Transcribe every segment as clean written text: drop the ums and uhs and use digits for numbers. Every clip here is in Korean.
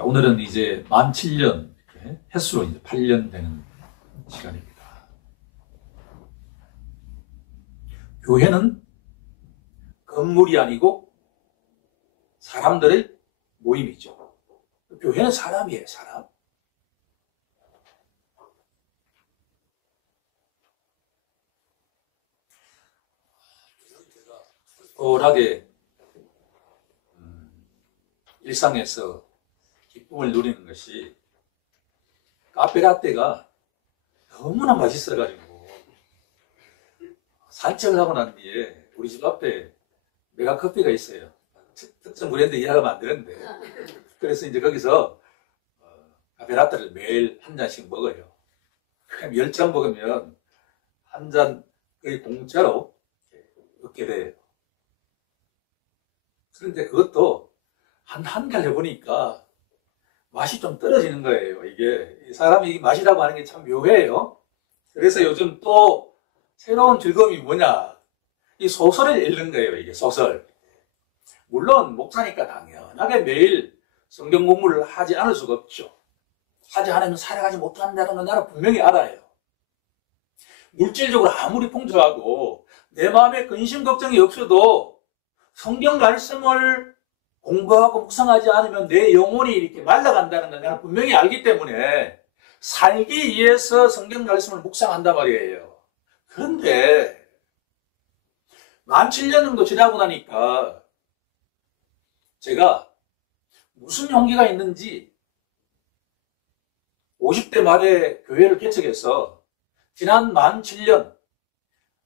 자, 오늘은 이제 만 7년, 횟수로 이제 8년 되는 시간입니다. 교회는 건물이 아니고 사람들의 모임이죠. 교회는 사람이에요, 사람. 똘똘하게 일상에서 기쁨을 누리는 것이 카페라떼가 너무나 맛있어가지고 산책을 하고 난 뒤에 우리 집 앞에 메가커피가 있어요. 특정 브랜드 이야기하면 안 되는데, 그래서 이제 거기서 카페라떼를 매일 한 잔씩 먹어요. 그럼 10잔 먹으면 한 잔 거의 공짜로 얻게 돼요. 그런데 그것도 한 달 해보니까 맛이 좀 떨어지는 거예요. 이게 사람이 맛이라고 하는 게 참 묘해요. 그래서 요즘 또 새로운 즐거움이 뭐냐, 이 소설을 읽는 거예요. 이게 소설. 물론 목사니까 당연하게 매일 성경 공부를 하지 않을 수가 없죠. 하지 않으면 살아가지 못한다는 건 나는 분명히 알아요. 물질적으로 아무리 풍족하고 내 마음에 근심 걱정이 없어도 성경 말씀을 공부하고 묵상하지 않으면 내 영혼이 이렇게 말라간다는 걸 나는 분명히 알기 때문에 살기 위해서 성경 말씀을 묵상한단 말이에요. 그런데 만 7년 정도 지나고 나니까 제가 무슨 용기가 있는지 50대 말에 교회를 개척해서 지난 만 7년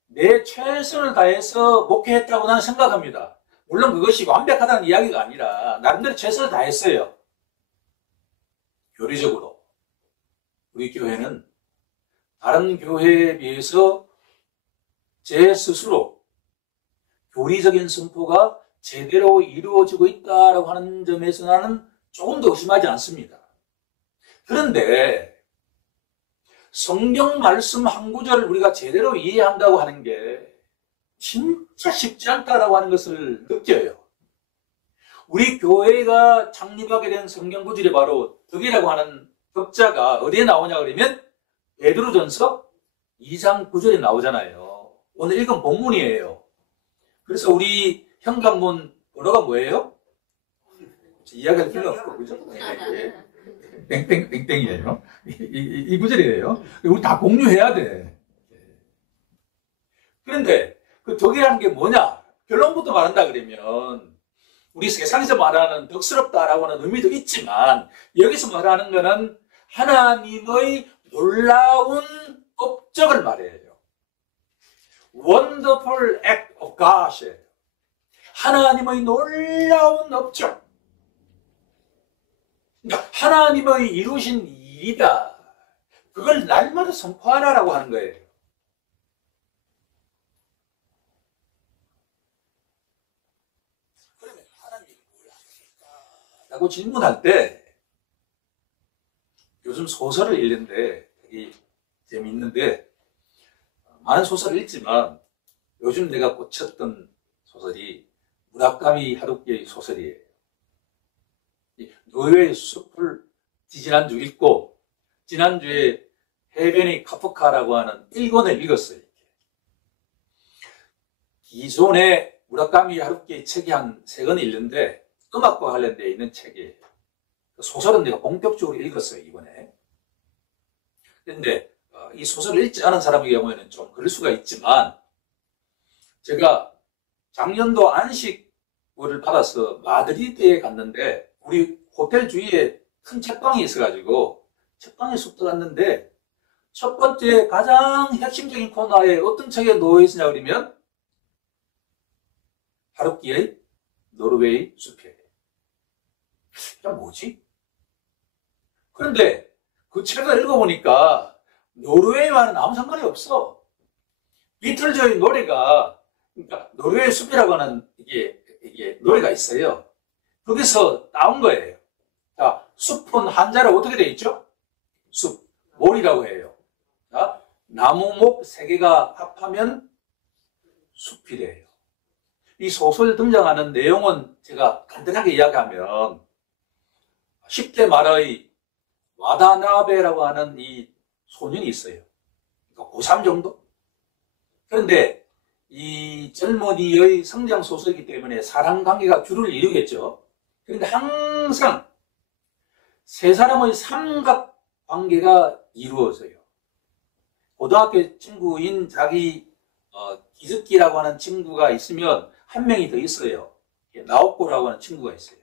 내 최선을 다해서 목회했다고 나는 생각합니다. 물론 그것이 완벽하다는 이야기가 아니라 나름대로 최선을 다했어요. 교리적으로 우리 교회는 다른 교회에 비해서 제 스스로 교리적인 선포가 제대로 이루어지고 있다고 하는 점에서 나는 조금 더 의심하지 않습니다. 그런데 성경 말씀 한 구절을 우리가 제대로 이해한다고 하는 게 진짜 쉽지 않다라고 하는 것을 느껴요. 우리 교회가 창립하게 된 성경 구절이 바로 덕이라고 하는 덕자가 어디에 나오냐 그러면 베드로전서 2장 9절에 나오잖아요. 오늘 읽은 본문이에요. 그래서 우리 현관문 번호가 뭐예요? 이야기할 필요 없고, 그죠? 땡땡땡땡이에요. 이 구절이에요. 우리 다 공유해야 돼. 그런데 그 덕이라는 게 뭐냐? 결론부터 말한다 그러면 우리 세상에서 말하는 덕스럽다라고 하는 의미도 있지만 여기서 말하는 거는 하나님의 놀라운 업적을 말해요. Wonderful act of God. 하나님의 놀라운 업적. 그러니까 하나님의 이루신 일이다. 그걸 날마다 선포하라라고 하는 거예요. 그러면 하나님이 뭘 하실까? 라고 질문할 때 요즘 소설을 읽는데 되게 재미있는데 많은 소설을 읽지만 요즘 내가 꽂혔던 소설이 무라카미 하루키의 소설이에요. 노예의 숲을 지난주 읽고 지난주에 해변의 카프카라고 하는 1권을 읽었어요. 기존에 무라카미 하루키의 책이 한 3권 읽는데 음악과 관련되어 있는 책이에요. 소설은 내가 본격적으로 읽었어요, 이번에. 그런데 이 소설을 읽지 않은 사람의 경우에는 좀 그럴 수가 있지만 제가 작년도 안식을 받아서 마드리드에 갔는데 우리 호텔 주위에 큰 책방이 있어가지고 책방에 쑥 들어갔는데 첫 번째 가장 핵심적인 코너에 어떤 책에 놓여 있으냐 그러면 하루키의 노르웨이 숲이에요. 이게 뭐지? 그런데 그 책을 읽어보니까 노르웨이와는 아무 상관이 없어. 비틀즈의 노래가, 그러니까 노르웨이 숲이라고 하는 이게 노래가 있어요. 거기서 나온 거예요. 자, 숲은 한자로 어떻게 되어 있죠? 숲, 몰이라고 해요. 자, 나무, 목 3개가 합하면 숲이래요. 이 소설 등장하는 내용은 제가 간단하게 이야기하면 10대 말의 와다나베라고 하는 이 소년이 있어요. 그러니까 고3 정도? 그런데 이 젊은이의 성장 소설이기 때문에 사랑관계가 주를 이루겠죠. 그런데 항상 세 사람의 삼각관계가 이루어져요. 고등학교 친구인 자기 기슭기라고 하는 친구가 있으면 한 명이 더 있어요. 나오코라고 하는 친구가 있어요.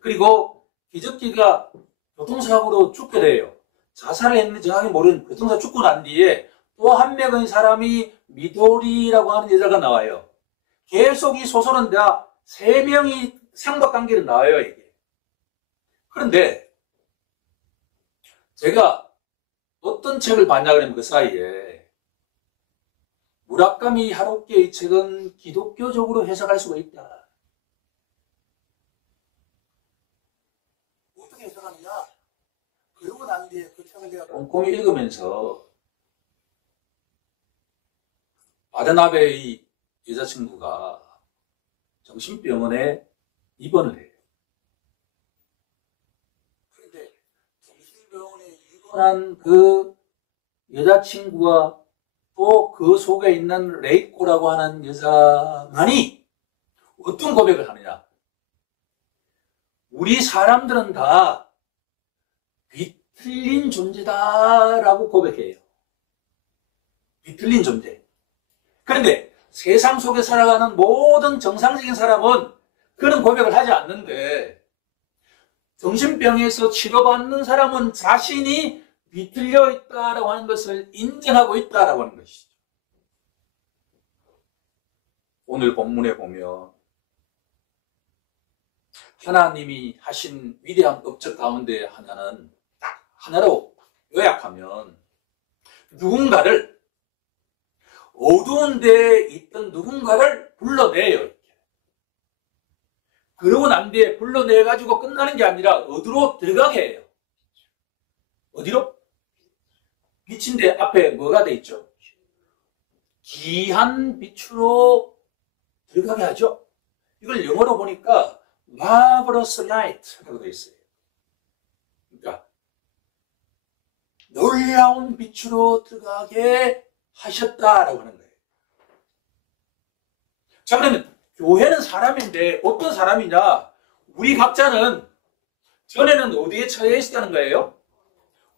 그리고 기슭기가 교통사고로 죽게 돼요. 자살을 했는지 정확히 모르는 교통사고 죽고 난 뒤에 또 한 명의 사람이 미도리라고 하는 여자가 나와요. 계속 이 소설은 다 세 명이 삼각관계로 나와요, 이게. 그런데 제가 어떤 책을 봤냐 그러면 그 사이에 무라카미 하루키의 책은 기독교적으로 해석할 수가 있다. 어떻게 해석하느냐? 그러고 난 뒤에 그 책을 제가 꼼꼼히 읽으면서 와다나베의 여자친구가 정신병원에 입원을 해요. 그런데 정신병원에 입원한 그 여자친구와 또 그 속에 있는 레이코라고 하는 여자만이 어떤 고백을 하느냐? 우리 사람들은 다 비틀린 존재다라고 고백해요. 비틀린 존재. 그런데 세상 속에 살아가는 모든 정상적인 사람은 그런 고백을 하지 않는데 정신병에서 치료받는 사람은 자신이 비틀려 있다라고 하는 것을 인정하고 있다라고 하는 것이죠. 오늘 본문에 보면 하나님이 하신 위대한 업적 가운데 하나는 딱 하나로 요약하면 누군가를 어두운 데에 있던 누군가를 불러내요. 그러고 난 뒤에 불러내가지고 끝나는 게 아니라 어디로 들어가게 해요. 어디로? 빛인데 앞에 뭐가 돼 있죠? 귀한 빛으로 들어가게 하죠. 이걸 영어로 보니까 marvelous light라고 돼 있어요. 그러니까 놀라운 빛으로 들어가게 하셨다라고 하는 거예요. 자, 그러면 교회는 사람인데 어떤 사람이냐? 우리 각자는 전에는 어디에 처해 있었다는 거예요?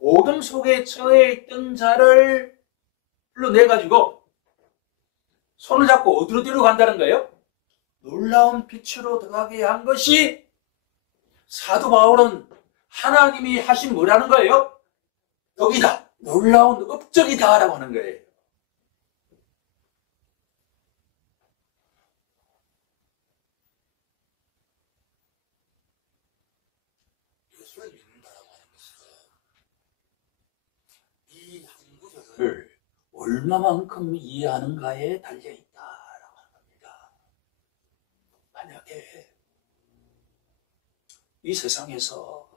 어둠 속에 처해 있던 자를 불러내가지고 손을 잡고 어디로 데려간다는 거예요? 놀라운 빛으로 들어가게 한 것이 사도 바울은 하나님이 하신 뭐라는 거예요? 여기다. 놀라운 업적이다 라고 하는 거예요. 예수를 믿는다라고 하는 것은 이 한 구절을 얼마만큼 이해하는가에 달려있다라고 하는 겁니다. 만약에 이 세상에서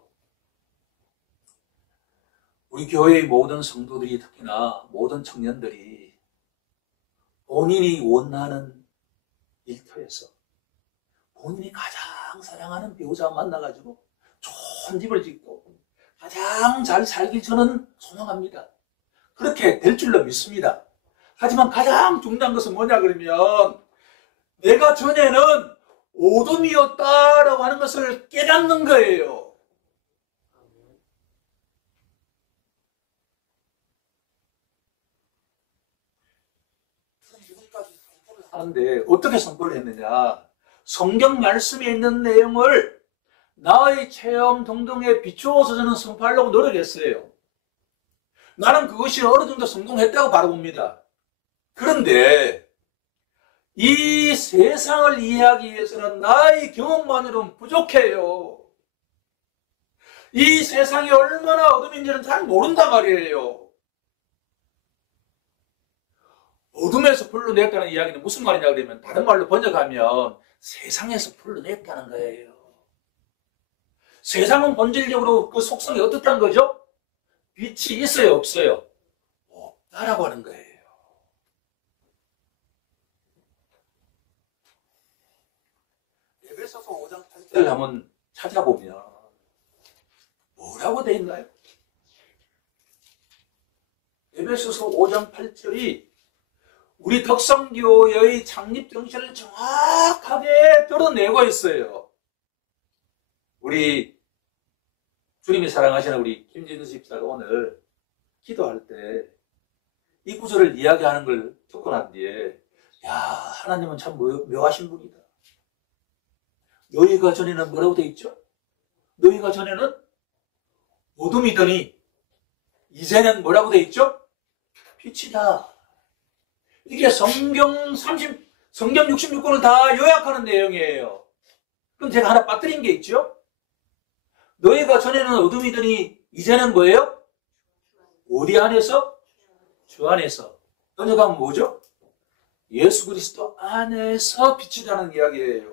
우리 교회의 모든 성도들이 특히나 모든 청년들이 본인이 원하는 일터에서 본인이 가장 사랑하는 배우자 만나가지고 좋은 집을 짓고 가장 잘 살길 저는 소망합니다. 그렇게 될 줄로 믿습니다. 하지만 가장 중요한 것은 뭐냐 그러면 내가 전에는 어둠이었다라고 하는 것을 깨닫는 거예요. 지금까지 선포를 하는데 어떻게 선포를 했느냐? 성경 말씀에 있는 내용을 나의 체험 등등에 비추어서 저는 선포하려고 노력했어요. 나는 그것이 어느 정도 성공했다고 바라봅니다. 그런데 이 세상을 이해하기 위해서는 나의 경험만으로는 부족해요. 이 세상이 얼마나 어둠인지는 잘 모른단 말이에요. 어둠에서 불러냈다는 이야기는 무슨 말이냐 그러면 다른 말로 번역하면 세상에서 불러냈다는 거예요. 세상은 본질적으로 그 속성이 어떻다는 거죠? 빛이 있어요, 없어요? 없다라고 하는 거예요. 에베소서 5장 8절을 한번 찾아보면 뭐라고 돼 있나요? 에베소서 5장 8절이 우리 덕성교회의 창립 정신을 정확하게 드러내고 있어요. 우리 주님이 사랑하시는 우리 김진수 집사가 오늘 기도할 때 이 구절을 이야기하는 걸 듣고 난 뒤에 야, 하나님은 참 묘하신 분이다. 너희가 전에는 뭐라고 돼 있죠? 너희가 전에는 어둠이더니 이제는 뭐라고 돼 있죠? 빛이다. 이게 성경 66권을 다 요약하는 내용이에요. 그럼 제가 하나 빠뜨린 게 있죠? 너희가 전에는 어둠이더니 이제는 뭐예요? 어디 안에서? 주 안에서. 번역하면 뭐죠? 예수 그리스도 안에서 빛이라는 이야기예요.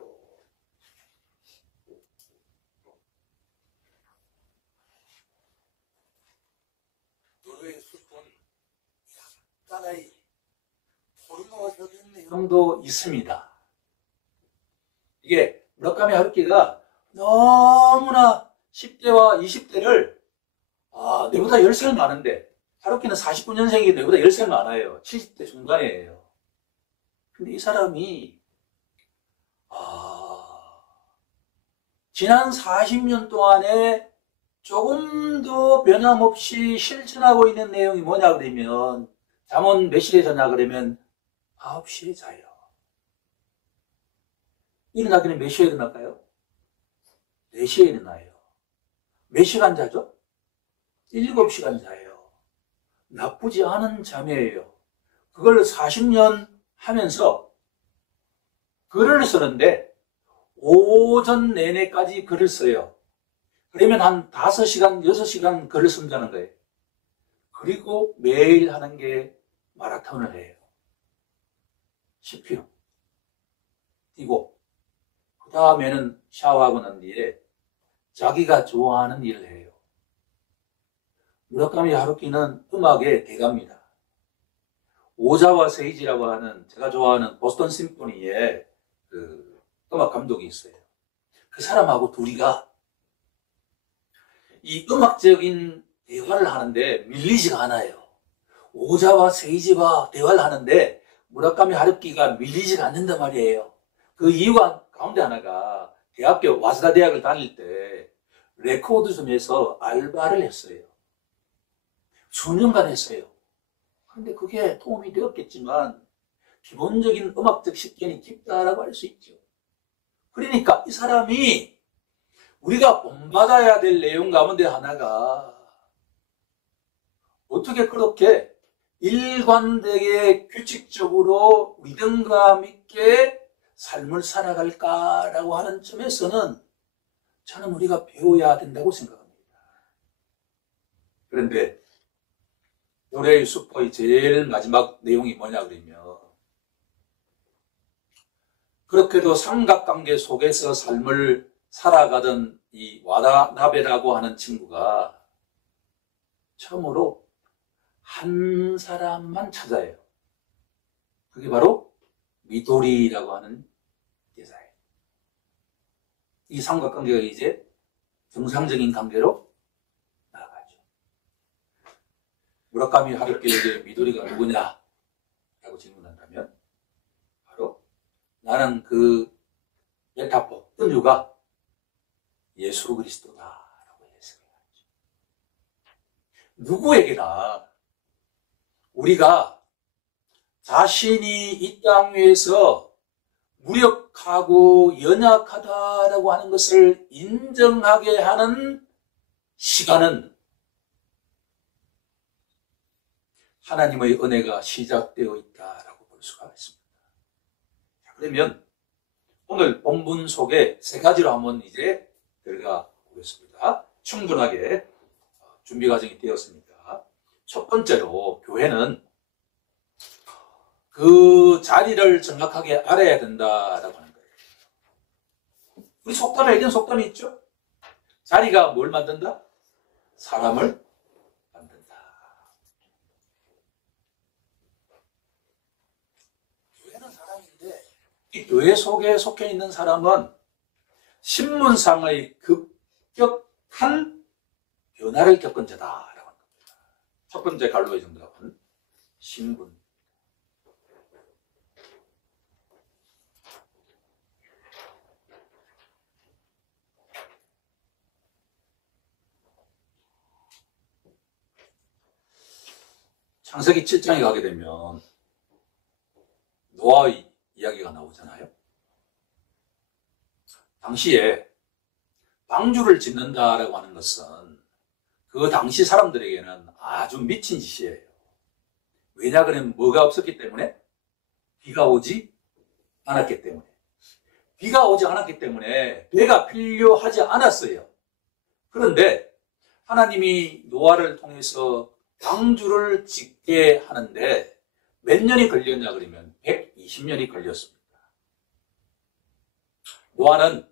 노르웨이 숲은 약간의 포르노적인 내용도 있습니다. 이게 무라카미 하루키가 너무나 10대와 20대를 내보다 10살 많은데 하루키는 49년생이 내보다 10살 많아요. 70대 중반이에요. 근데 이 사람이 지난 40년 동안에 조금도 변함없이 실천하고 있는 내용이 뭐냐 그러면 잠은 몇 시에 자냐 그러면 9시에 자요. 일어나기는 몇 시에 일어날까요? 4시에 일어나요. 몇 시간 자죠? 7시간 자요. 나쁘지 않은 잠이에요. 그걸 40년 하면서 글을 쓰는데 오전 내내까지 글을 써요. 그러면 한 5시간, 6시간 글을 쓴다는 거예요. 그리고 매일 하는 게 마라톤을 해요. 10km 뛰고 그 다음에는 샤워하고 난 뒤에 자기가 좋아하는 일을 해요. 무라카미 하루키는 음악의 대가입니다. 오자와 세이지라고 하는 제가 좋아하는 보스턴 심포니의 그 음악 감독이 있어요. 그 사람하고 둘이가 이 음악적인 대화를 하는데 밀리지가 않아요. 오자와 세이지와 대화를 하는데 무라카미 하루키가 밀리지가 않는단 말이에요. 그 이유가 가운데 하나가 대학교 와스다 대학을 다닐 때 레코드점에서 알바를 했어요. 수년간 했어요. 그런데 그게 도움이 되었겠지만 기본적인 음악적 식견이 깊다라고 할 수 있죠. 그러니까 이 사람이 우리가 본받아야 될 내용 가운데 하나가 어떻게 그렇게 일관되게 규칙적으로 리듬감 있게 삶을 살아갈까라고 하는 점에서는 저는 우리가 배워야 된다고 생각합니다. 그런데 노래의 숲의 제일 마지막 내용이 뭐냐 그러면 그렇게도 삼각관계 속에서 삶을 살아가던 이 와다나베라고 하는 친구가 처음으로 한 사람만 찾아요. 그게 바로 미도리라고 하는 여자예요. 이 삼각관계가 이제 정상적인 관계로 나아가죠. 무라카미 하루키에게 미도리가 누구냐라고 질문한다면 바로 나는 그 메타포, 은유가 예수 그리스도다라고 해석해야죠. 누구에게나 우리가 자신이 이 땅 위에서 무력하고 연약하다라고 하는 것을 인정하게 하는 시간은 하나님의 은혜가 시작되어 있다라고 볼 수가 있습니다. 그러면 오늘 본문 속에 세 가지로 한번 이제 들어가 보겠습니다. 충분하게 준비 과정이 되었습니다. 첫 번째로 교회는 그 자리를 정확하게 알아야 된다라고 하는 거예요. 우리 속담에 이런 속담이 있죠? 자리가 뭘 만든다? 사람을 만든다. 교회는 사람인데 이 교회 속에 속해 있는 사람은 신문상의 급격한 변화를 겪은 자다라고 하는 겁니다. 첫 번째 갈로의 정답은 신분. 창세기 7장에 가게 되면 노아의 이야기가 나오잖아요. 당시에 방주를 짓는다라고 하는 것은 그 당시 사람들에게는 아주 미친 짓이에요. 왜냐 그러면 뭐가 없었기 때문에? 비가 오지 않았기 때문에. 비가 오지 않았기 때문에 배가 필요하지 않았어요. 그런데 하나님이 노아를 통해서 방주를 짓게 하는데 몇 년이 걸렸냐 그러면 120년이 걸렸습니다. 노아는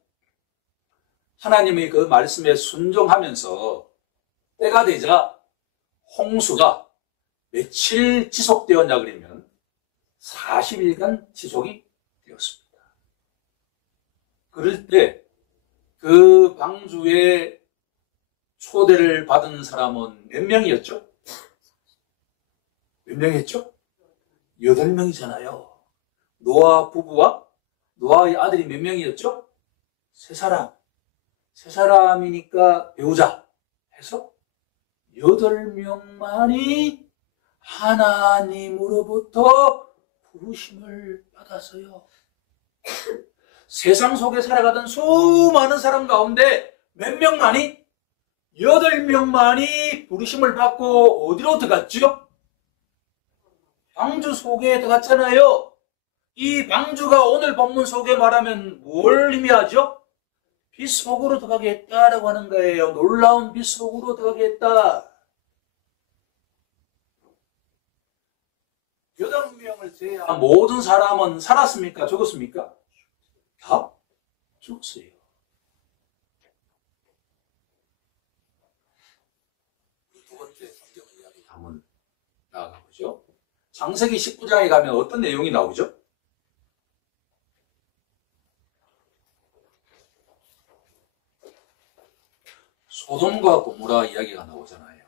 하나님의 그 말씀에 순종하면서 때가 되자 홍수가 며칠 지속되었냐 그러면 40일간 지속이 되었습니다. 그럴 때 그 방주에 초대를 받은 사람은 몇 명이었죠? 몇 명이었죠? 8명이잖아요. 노아 부부와 노아의 아들이 몇 명이었죠? 3사람. 3사람이니까 배우자 해서 8명만이 하나님으로부터 부르심을 받았어요. 세상 속에 살아가던 수많은 사람 가운데 몇 명만이? 8명만이 부르심을 받고 어디로 들어갔죠? 방주 속에 들어갔잖아요. 이 방주가 오늘 본문 속에 말하면 뭘 의미하죠? 빛 속으로 들어가게 했다라고 하는 거예요. 놀라운 빛 속으로 들어가게 했다. 8명을 제외한 모든 사람은 살았습니까? 죽었습니까? 다 죽었어요. 두 번째 성경 이야기 한번 나아가 보죠. 창세기 19장에 가면 어떤 내용이 나오죠? 소돔과 고모라 이야기가 나오잖아요.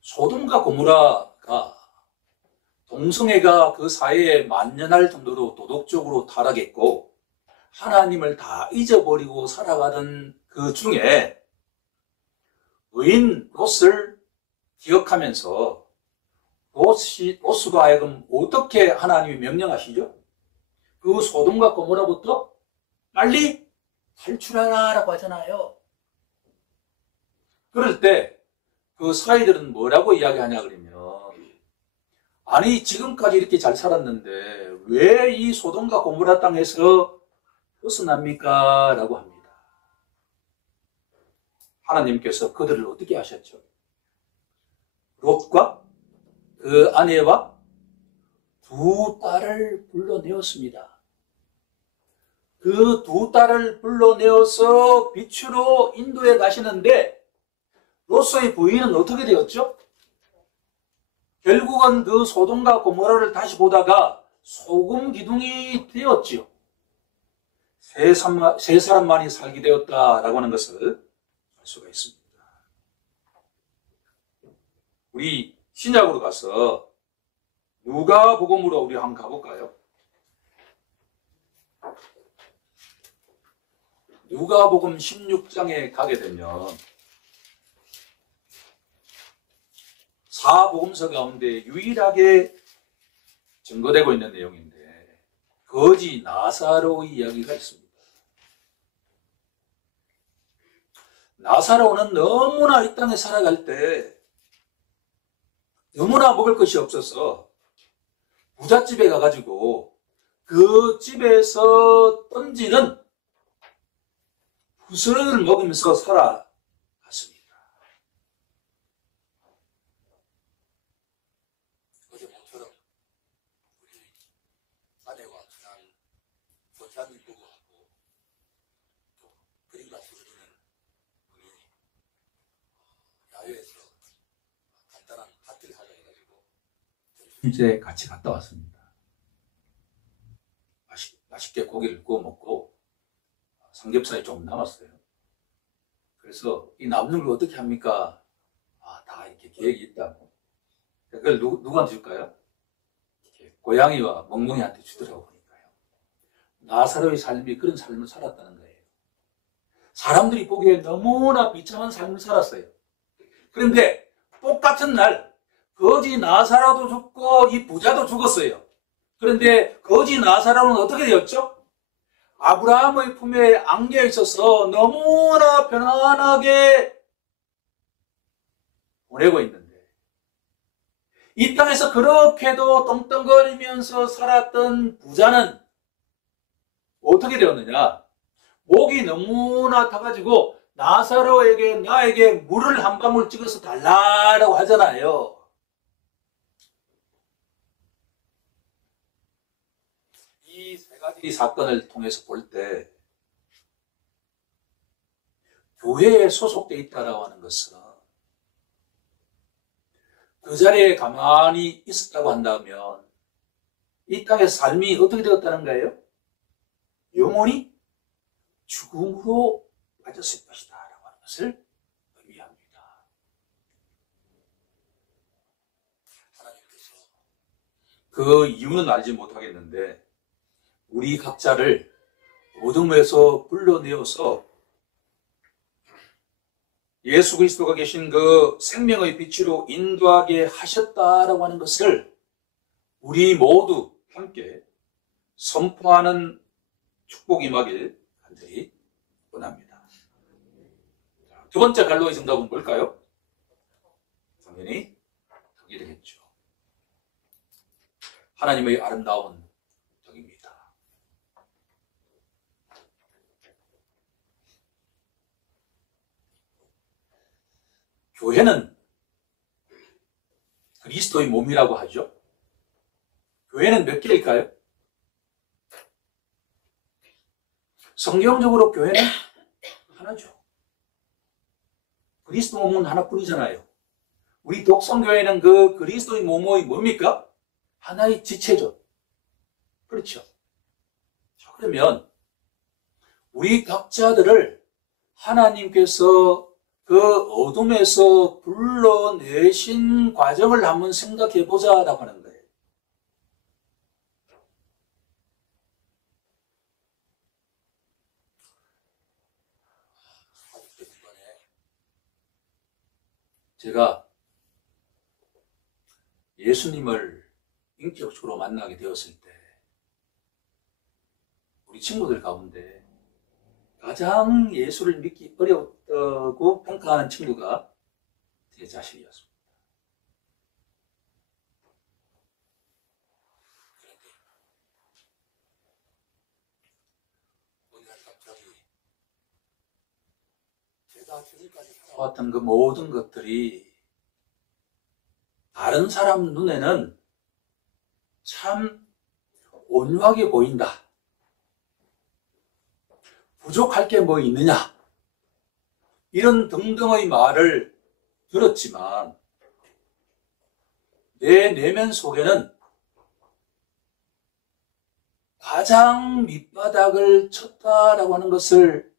소돔과 고모라가 동성애가 그 사회에 만연할 정도로 도덕적으로 타락했고 하나님을 다 잊어버리고 살아가던 그 중에 의인 롯을 기억하면서 롯수가 하여금 어떻게 하나님이 명령하시죠? 그 소돔과 고모라부터 빨리 탈출하라고 하잖아요. 그럴 때 그 사회들은 뭐라고 이야기하냐 그러면 아니 지금까지 이렇게 잘 살았는데 왜 이 소돔과 고모라 땅에서 벗어납니까? 라고 합니다. 하나님께서 그들을 어떻게 하셨죠? 롯과 그 아내와 2 딸을 불러내었습니다. 그 2 딸을 불러내어서 빛으로 인도해 가시는데 롯의 부인은 어떻게 되었죠? 결국은 그 소돔과 고모라를 다시 보다가 소금 기둥이 되었지요. 세 사람만이 살게 되었다라고 하는 것을 알 수가 있습니다. 우리 신약으로 가서 누가복음으로 우리 한번 가볼까요? 누가복음 16장에 가게 되면 사복음서 가운데 유일하게 증거되고 있는 내용인데 거지 나사로의 이야기가 있습니다. 나사로는 너무나 이 땅에 살아갈 때 너무나 먹을 것이 없어서 부잣집에 가가지고 그 집에서 던지는 부스러기를 먹으면서 살아갔습니다. 어제 모처럼 우리 아내와 그날 본사님 보고하고 또 그림 같이 그리는 분이 야외에서 간단한 파티를 하자 해가지고 이제 같이 갔다 왔습니다. 맛있게 고기를 구워 먹고 삼겹살이 조금 남았어요. 그래서 이 남는 걸 어떻게 합니까? 다 이렇게 계획이 있다고. 그걸 누구한테 줄까요? 고양이와 멍멍이한테 주더라고 보니까요. 나사로의 삶이 그런 삶을 살았다는 거예요. 사람들이 보기에 너무나 비참한 삶을 살았어요. 그런데 똑같은 날 거지 나사로도 죽고 이 부자도 죽었어요. 그런데 거지 나사로는 어떻게 되었죠? 아브라함의 품에 안겨 있어서 너무나 편안하게 보내고 있는데, 이 땅에서 그렇게도 떵떵거리면서 살았던 부자는 어떻게 되었느냐? 목이 너무나 타가지고 나사로에게 나에게 물을 한 방울 찍어서 달라고 하잖아요. 이 세 가지 사건을 통해서 볼 때 교회에 소속되어 있다고 하는 것은 그 자리에 가만히 있었다고 한다면 이 땅의 삶이 어떻게 되었다는 거예요? 영원히 죽음으로 빠졌을 것이다 라고 하는 것을 의미합니다. 하나님께서 그 이유는 알지 못하겠는데 우리 각자를 어둠에서 불러내어서 예수 그리스도가 계신 그 생명의 빛으로 인도하게 하셨다라고 하는 것을 우리 모두 함께 선포하는 축복이 임하길 간절히 원합니다. 두 번째 갈로의 정답은 뭘까요? 당연히 덕이 되겠죠. 하나님의 아름다운 덕입니다. 교회는 그리스도의 몸이라고 하죠. 교회는 몇 개일까요? 성경적으로 교회는 하나죠. 그리스도 몸은 하나뿐이잖아요. 우리 독성교회는 그 그리스도의 몸의 뭡니까? 하나의 지체죠. 그렇죠. 자, 그러면 우리 각자들을 하나님께서 그 어둠에서 불러내신 과정을 한번 생각해 보자라고 하는 거예요. 제가 예수님을 인격적으로 만나게 되었을 때 우리 친구들 가운데 가장 예수를 믿기 어려웠다고 평가하는 친구가 제 자신이었습니다. 그런데 어느 날 갑자기 제가 지금까지 살아왔던 그 모든 것들이 다른 사람 눈에는 참 온유하게 보인다. 부족할 게 뭐 있느냐? 이런 등등의 말을 들었지만 내 내면 속에는 가장 밑바닥을 쳤다라고 하는 것을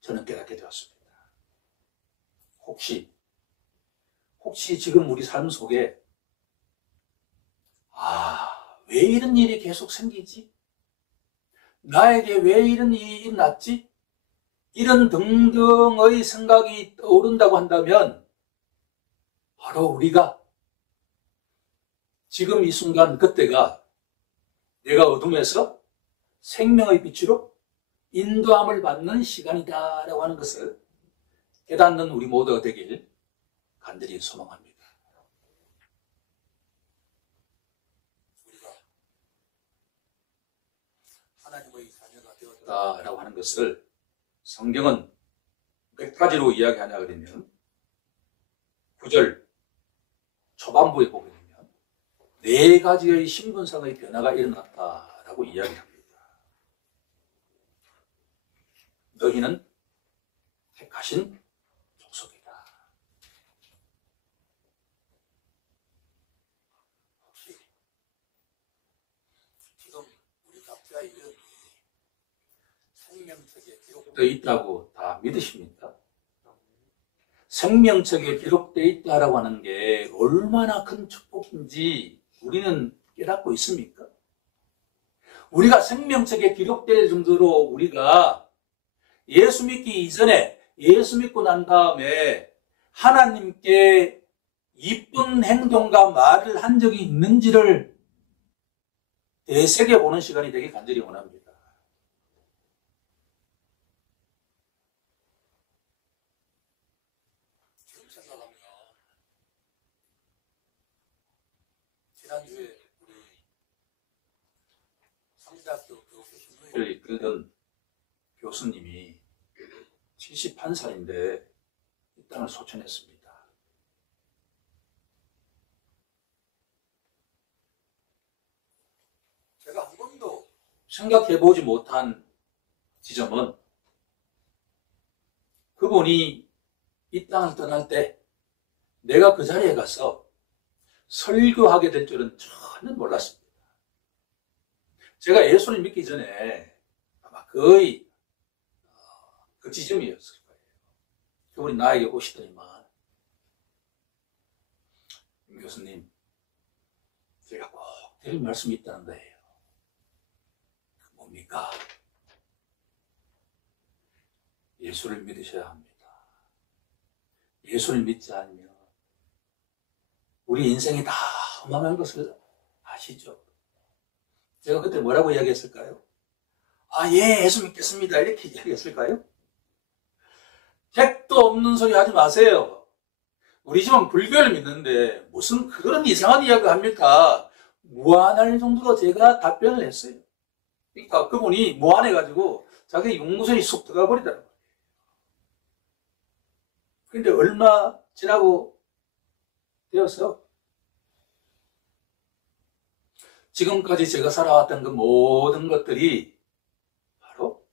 저는 깨닫게 되었습니다. 혹시 지금 우리 삶 속에 왜 이런 일이 계속 생기지? 나에게 왜 이런 일이 일어났지? 이런 등등의 생각이 떠오른다고 한다면 바로 우리가 지금 이 순간 그때가 내가 어둠에서 생명의 빛으로 인도함을 받는 시간이다라고 하는 것을 깨닫는 우리 모두가 되길 간절히 소망합니다. 우리가 하나님의 자녀가 되었다라고 하는 것을 성경은 몇 가지로 이야기하냐 그러면 9절 초반부에 보게 되면 네 가지의 신분상의 변화가 일어났다라고 이야기합니다. 너희는 택하신 족속이다. 혹시 지금 우리 각자의 이름이 생명책에 기록되어 있다고 다 믿으십니까? 생명책에 기록되어 있다라고 하는 게 얼마나 큰 축복인지 우리는 깨닫고 있습니까? 우리가 생명책에 기록될 정도로 우리가 예수 믿기 이전에, 예수 믿고 난 다음에 하나님께 이쁜 행동과 말을 한 적이 있는지를 되새겨보는 시간이 되길 간절히 원합니다. 지금 생각하면 지난주에 우리 상대학교 교수님을 이끌던 교수님이 71살인데 이 땅을 소천했습니다. 제가 한 번도 생각해보지 못한 지점은 그분이 이 땅을 떠날 때 내가 그 자리에 가서 설교하게 될 줄은 전혀 몰랐습니다. 제가 예수를 믿기 전에 아마 거의 그 지점이었을 거예요. 그분이 나에게 오시더니만, 임 교수님, 제가 꼭 드릴 말씀이 있다는 거예요. 뭡니까? 예수를 믿으셔야 합니다. 예수를 믿지 않으면 우리 인생이 다 험한 것을 아시죠? 제가 그때 뭐라고 이야기했을까요? 아, 예, 예수 믿겠습니다. 이렇게 이야기했을까요? 택도 없는 소리 하지 마세요. 우리 집은 불교를 믿는데 무슨 그런 이상한 이야기를 합니까? 무안할 정도로 제가 답변을 했어요. 그러니까 그분이 무안해가지고 자기 용무선이 쑥 들어가 버리더라고요. 그런데 얼마 지나고 되어서 지금까지 제가 살아왔던 그 모든 것들이 바로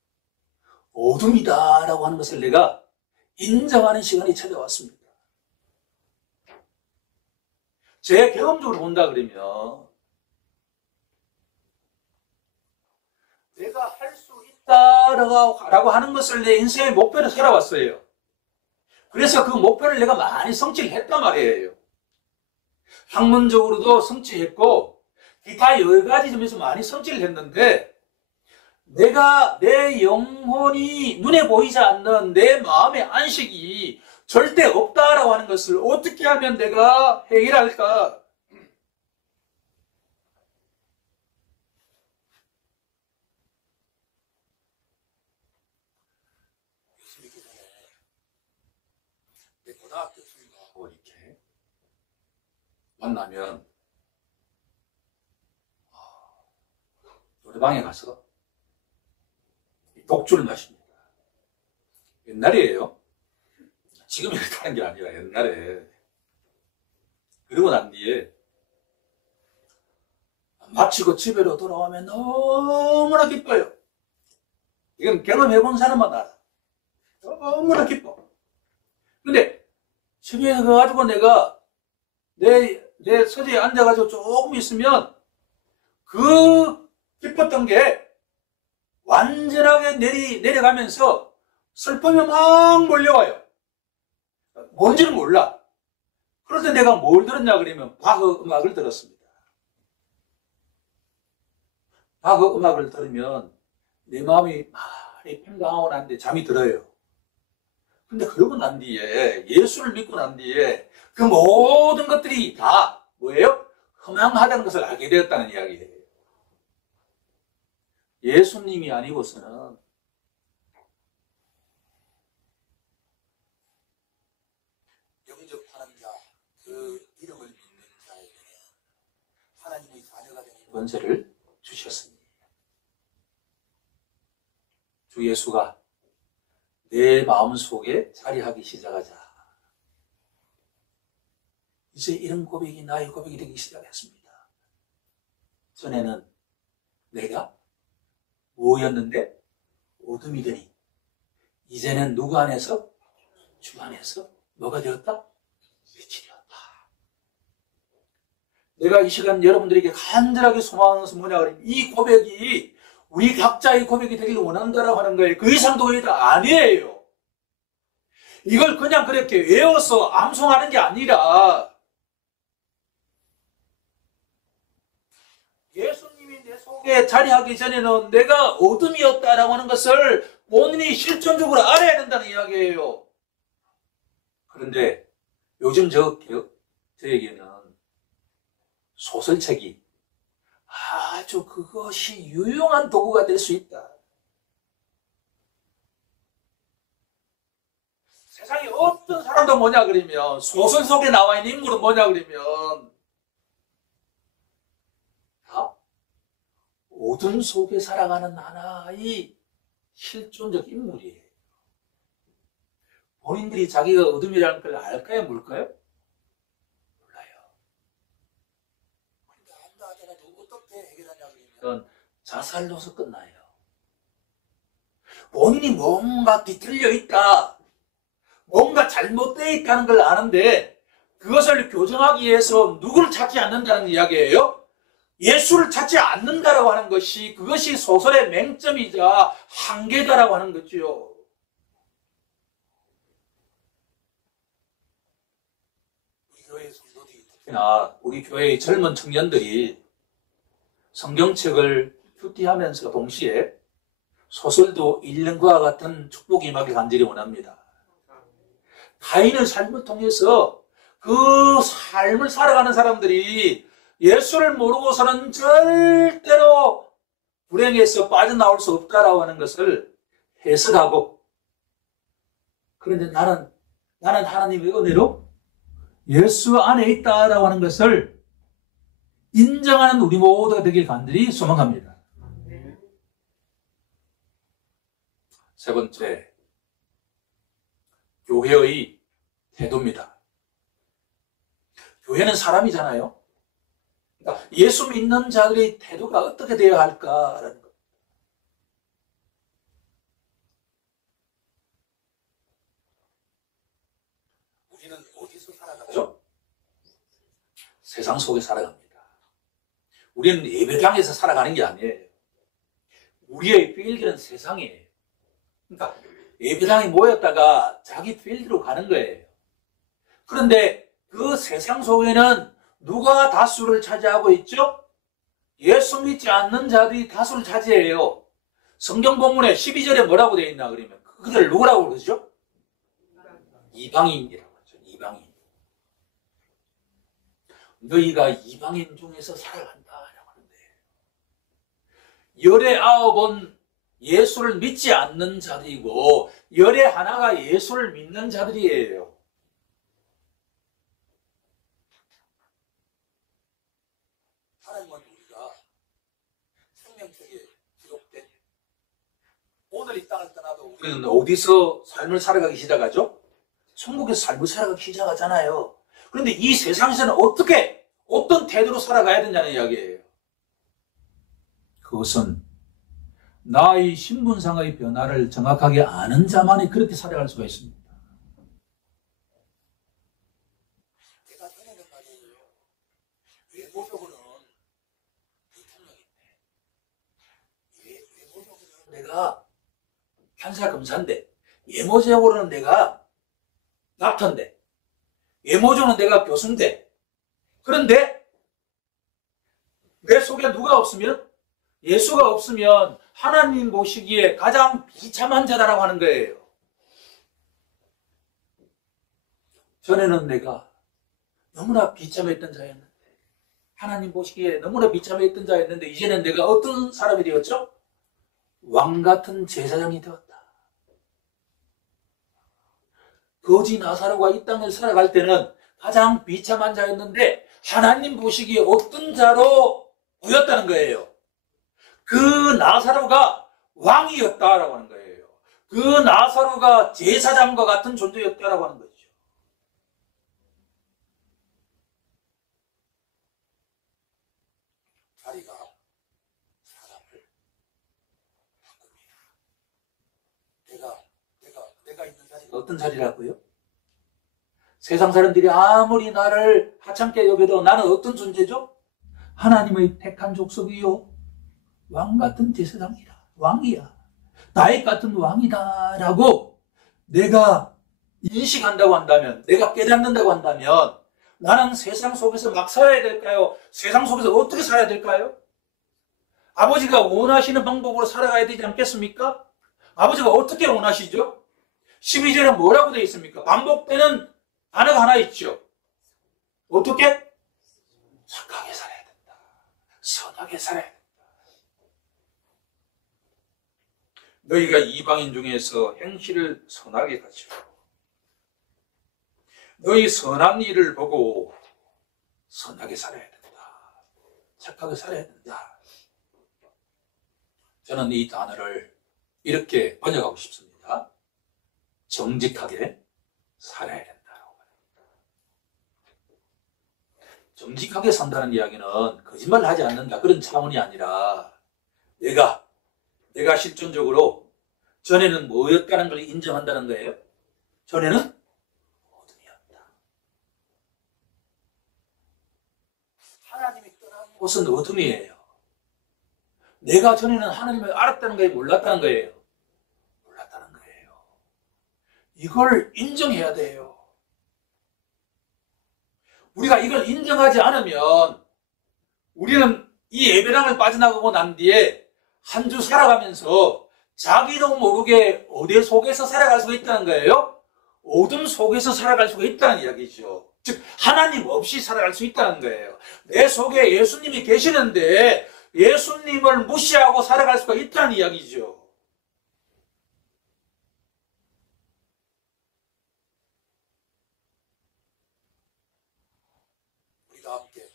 어둠이다라고 하는 것을 내가 인정하는 시간이 찾아왔습니다. 제 경험적으로 본다 그러면 내가 할 수 있다라고 하는 것을 내 인생의 목표로 살아왔어요. 그래서 그 목표를 내가 많이 성취를 했단 말이에요. 학문적으로도 성취했고 기타 여러 가지 점에서 많이 성취를 했는데 내가 내 영혼이 눈에 보이지 않는 내 마음의 안식이 절대 없다라고 하는 것을 어떻게 하면 내가 해결할까? 내 고등학교 친구하고 이렇게 만나면 노래방에 가서 독주를 마십니다. 옛날이에요. 지금 이렇게 하는 게 아니라 옛날에. 그러고 난 뒤에 마치고 집으로 돌아오면 너무나 기뻐요. 이건 경험해본 사람만 알아. 너무나 기뻐. 근데 집에 가가지고 내가 내 서재에 앉아가지고 조금 있으면 그 기뻤던 게 완전하게 내려가면서 슬픔이 막 몰려와요. 뭔지는 몰라. 그럴 때 내가 뭘 들었냐 그러면 바흐 음악을 들었습니다. 바흐 음악을 들으면 내 마음이 많이 평강하고 난 뒤에 잠이 들어요. 근데 그러고 난 뒤에 예수를 믿고 난 뒤에 그 모든 것들이 다 뭐예요? 허망하다는 것을 알게 되었다는 이야기예요. 예수님이 아니고서는 영접하는 자, 그 이름을 믿는 자에게는 하나님의 자녀가 되는 권세를 주셨습니다. 주 예수가 내 마음속에 자리하기 시작하자. 이제 이런 고백이 나의 고백이 되기 시작했습니다. 전에는 내가 뭐였는데 어둠이 되니 이제는 누구 안에서? 주 안에서 뭐가 되었다? 빛이 되었다. 내가 이 시간 여러분들에게 간절하게 소망하는 것은 뭐냐 그러면 이 고백이 우리 각자의 고백이 되기를 원한다라고 하는 거예요. 그 이상도 아니에요. 이걸 그냥 그렇게 외워서 암송하는 게 아니라 예수님이 내 속에 자리하기 전에는 내가 어둠이었다라고 하는 것을 본인이 실존적으로 알아야 된다는 이야기예요. 그런데 요즘 저에게는 소설책이 아주 그것이 유용한 도구가 될 수 있다. 세상에 어떤 사람도 뭐냐 그러면, 소설 속에 나와 있는 인물은 뭐냐 그러면 다 어둠 속에 살아가는 하나의 실존적 인물이에요. 본인들이 자기가 어둠이라는 걸 알까요, 뭘까요? 몰라요. 근데 안다 하더라도 어떻게 해결하냐 그러면 자살로서 끝나요. 본인이 뭔가 뒤틀려 있다, 뭔가 잘못되어 있다는 걸 아는데 그것을 교정하기 위해서 누구를 찾지 않는다는 이야기예요. 예수를 찾지 않는다라고 하는 것이, 그것이 소설의 맹점이자 한계다라고 하는 거죠. 우리 교회 성도들이, 특히나 우리 교회의 젊은 청년들이 성경책을 큐티하면서 동시에 소설도 읽는 것과 같은 축복이 임하길 간절히 원합니다. 가인의 삶을 통해서 그 삶을 살아가는 사람들이 예수를 모르고서는 절대로 불행에서 빠져나올 수 없다라고 하는 것을 해석하고, 그런데 나는 하나님의 은혜로 예수 안에 있다라고 하는 것을 인정하는 우리 모두가 되길 간절히 소망합니다. 세 번째, 교회의 태도입니다. 교회는 사람이잖아요. 그러니까 예수 믿는 자들의 태도가 어떻게 되어야 할까라는 것. 우리는 어디서 살아가죠? 세상 속에 살아갑니다. 우리는 예배당에서 살아가는 게 아니에요. 우리의 필드는 세상이에요. 그러니까 예배당에 모였다가 자기 필드로 가는 거예요. 그런데 그 세상 속에는 누가 다수를 차지하고 있죠? 예수 믿지 않는 자들이 다수를 차지해요. 성경 본문에 12절에 뭐라고 되어 있나 그러면 그들 누구라고 그러죠? 이방인이라고 하죠. 이방인. 너희가 이방인 중에서 살아간다라고 하는데, 열의 9은 예수를 믿지 않는 자들이고 열의 하나가 예수를 믿는 자들이에요. 하나님은 우리가 생명책에 기록된 오늘 이 땅을 떠나도 우리는 어디서 삶을 살아가기 시작하죠? 천국에서 삶을 살아가기 시작하잖아요. 그런데 이 세상에서는 어떤 태도로 살아가야 되냐는 이야기예요. 그것은 나의 신분상의 변화를 정확하게 아는 자만이 그렇게 살아갈 수가 있습니다. 제가 전에는 말이에요, 외모적으로는 대통령인데, 외모적으로는 내가 판사 검사인데, 외모적으로는 내가 닥터인데, 외모적으로는 내가 교수인데, 그런데 내 속에 누가 없으면, 예수가 없으면 하나님 보시기에 가장 비참한 자다라고 하는 거예요. 전에는 내가 너무나 비참했던 자였는데, 하나님 보시기에 너무나 비참했던 자였는데, 이제는 내가 어떤 사람이 되었죠? 왕 같은 제사장이 되었다. 거지 나사로가 이 땅을 살아갈 때는 가장 비참한 자였는데 하나님 보시기에 어떤 자로 보였다는 거예요. 그 나사로가 왕이었다라고 하는 거예요. 그 나사로가 제사장과 같은 존재였다라고 하는 거죠. 자리가 사람을 바꿉니다. 내가 있는 자리가 어떤 자리라고요? 세상 사람들이 아무리 나를 하찮게 여겨도 나는 어떤 존재죠? 하나님의 택한 족속이요, 왕 같은 제사장이다. 왕이야. 다윗 같은 왕이다. 라고 내가 인식한다고 한다면, 내가 깨닫는다고 한다면, 나는 세상 속에서 막 살아야 될까요? 세상 속에서 어떻게 살아야 될까요? 아버지가 원하시는 방법으로 살아가야 되지 않겠습니까? 아버지가 어떻게 원하시죠? 12절에 뭐라고 되어 있습니까? 반복되는 단어가 하나 있죠. 어떻게? 착하게 살아야 된다. 선하게 살아야 된다. 너희가 이방인 중에서 행실을 선하게 가지고 너희 선한 일을 보고 선하게 살아야 된다. 착하게 살아야 된다. 저는 이 단어를 이렇게 번역하고 싶습니다. 정직하게 살아야 된다고 말합니다. 정직하게 산다는 이야기는 거짓말을 하지 않는다 그런 차원이 아니라 내가 실존적으로 전에는 뭐였다는 걸 인정한다는 거예요. 전에는 어둠이었다. 하나님이 떠난 곳은 어둠이에요. 내가 전에는 하나님을 알았다는 거예요? 몰랐다는 거예요? 몰랐다는 거예요. 이걸 인정해야 돼요. 우리가 이걸 인정하지 않으면 우리는 이 예배당을 빠져나가고 난 뒤에 한 주 살아가면서 자기도 모르게 어디 속에서 살아갈 수가 있다는 거예요? 어둠 속에서 살아갈 수가 있다는 이야기죠. 즉 하나님 없이 살아갈 수 있다는 거예요. 내 속에 예수님이 계시는데 예수님을 무시하고 살아갈 수가 있다는 이야기죠. 우리가 함께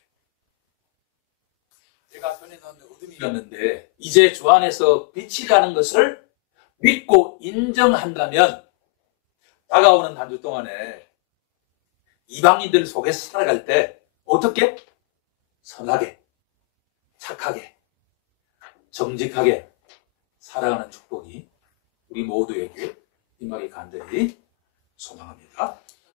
내가 전에는 어둠이었는데 이제 주 안에서 빛이라는 것을 믿고 인정한다면 다가오는 한 주 동안에 이방인들 속에서 살아갈 때 어떻게? 선하게, 착하게, 정직하게 살아가는 축복이 우리 모두에게 임하기 간절히 소망합니다.